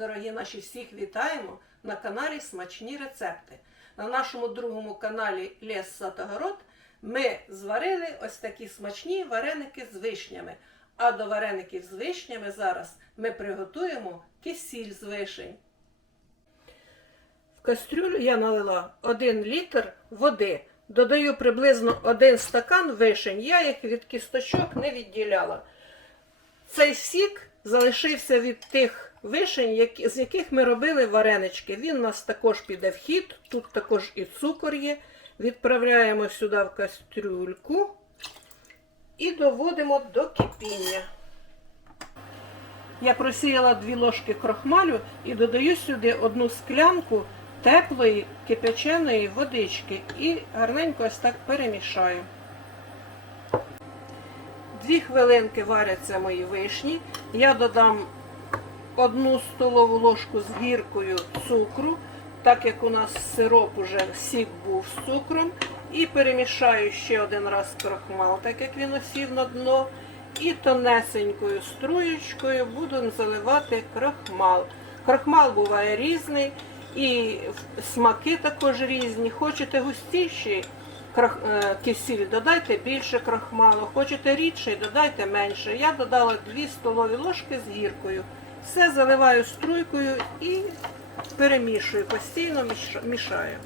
дорогі наші, всіх вітаємо на каналі Смачні рецепти. На нашому другому каналі Лес Сад Огород ми зварили ось такі смачні вареники з вишнями. А до вареників з вишнями зараз ми приготуємо кисіль з вишень. В кастрюлю я налила 1 літр води. Додаю приблизно 1 стакан вишень. Я їх від кісточок не відділяла. Цей сік залишився від тих вишень, які- з яких ми робили варенички. Він у нас також піде в хід, тут також і цукор є. Відправляємо сюди в кастрюльку і доводимо до кипіння. Я просіяла 2 ложки крохмалю і додаю сюди одну склянку теплої кипяченої водички і гарненько ось так перемішаю. Дві хвилинки варяться мої вишні. Я додам одну столову ложку з гіркою цукру, так як у нас сироп уже сік був з цукром. І перемішаю ще один раз крахмал, так як він осів на дно. І тонесенькою струєчкою буду заливати крахмал. Крахмал буває різний, і смаки також різні. Хочете е, кисіль, додайте більше крахмалу. Хочете рідший, додайте менше. Я додала 2 столові ложки з гіркою. Все заливаю струйкою і перемішую, постійно мішаю.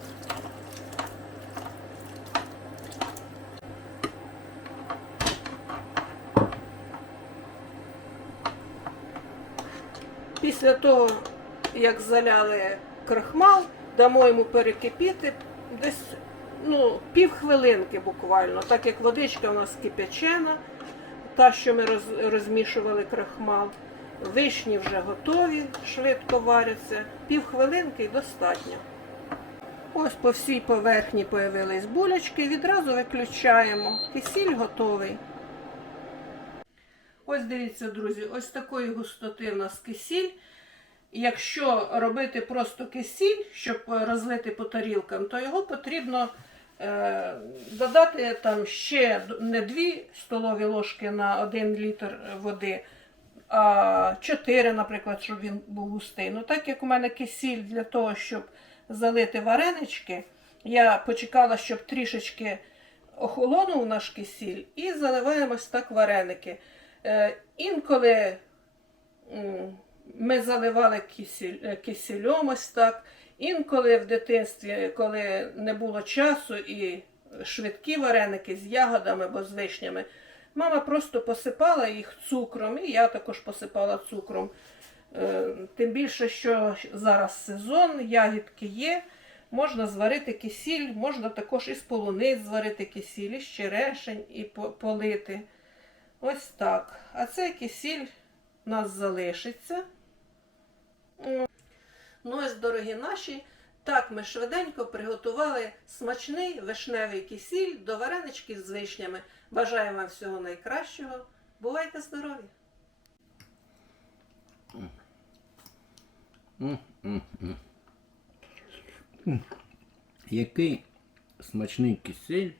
Після того, як заляли крахмал, дамо йому перекипіти десь ну, пів хвилинки буквально, так як водичка у нас кипячена, та, що ми роз, розмішували крахмал. Вишні вже готові, швидко варяться. Пів хвилинки і достатньо. Ось по всій поверхні появились булячки, відразу виключаємо. Кисіль готовий. Ось дивіться, друзі, ось такої густоти в нас кисіль. Якщо робити просто кисіль, щоб розлити по тарілкам, то його потрібно додати там ще не 2 столові ложки на 1 літр води, а 4, наприклад, щоб він був густий. Ну, так як у мене кисіль для того, щоб залити варенички, я почекала, щоб трішечки охолонув наш кисіль, і заливаємо так вареники. Е, інколи ми заливали кисіль, е, кисельом ось так. Інколи в дитинстві, коли не було часу і швидкі вареники з ягодами або з вишнями, мама просто посипала їх цукром, і я також посипала цукром. Е, Тим більше, що зараз сезон, ягідки є, можна зварити кисіль, можна також із полуниць зварити кисіль, із черешень і полити. Ось так. А цей кисіль у нас залишиться. Ну ось, дорогі наші, так ми швиденько приготували смачний вишневий кисіль до вареничків з вишнями. Бажаємо вам всього найкращого. Бувайте здорові! Який смачний кисель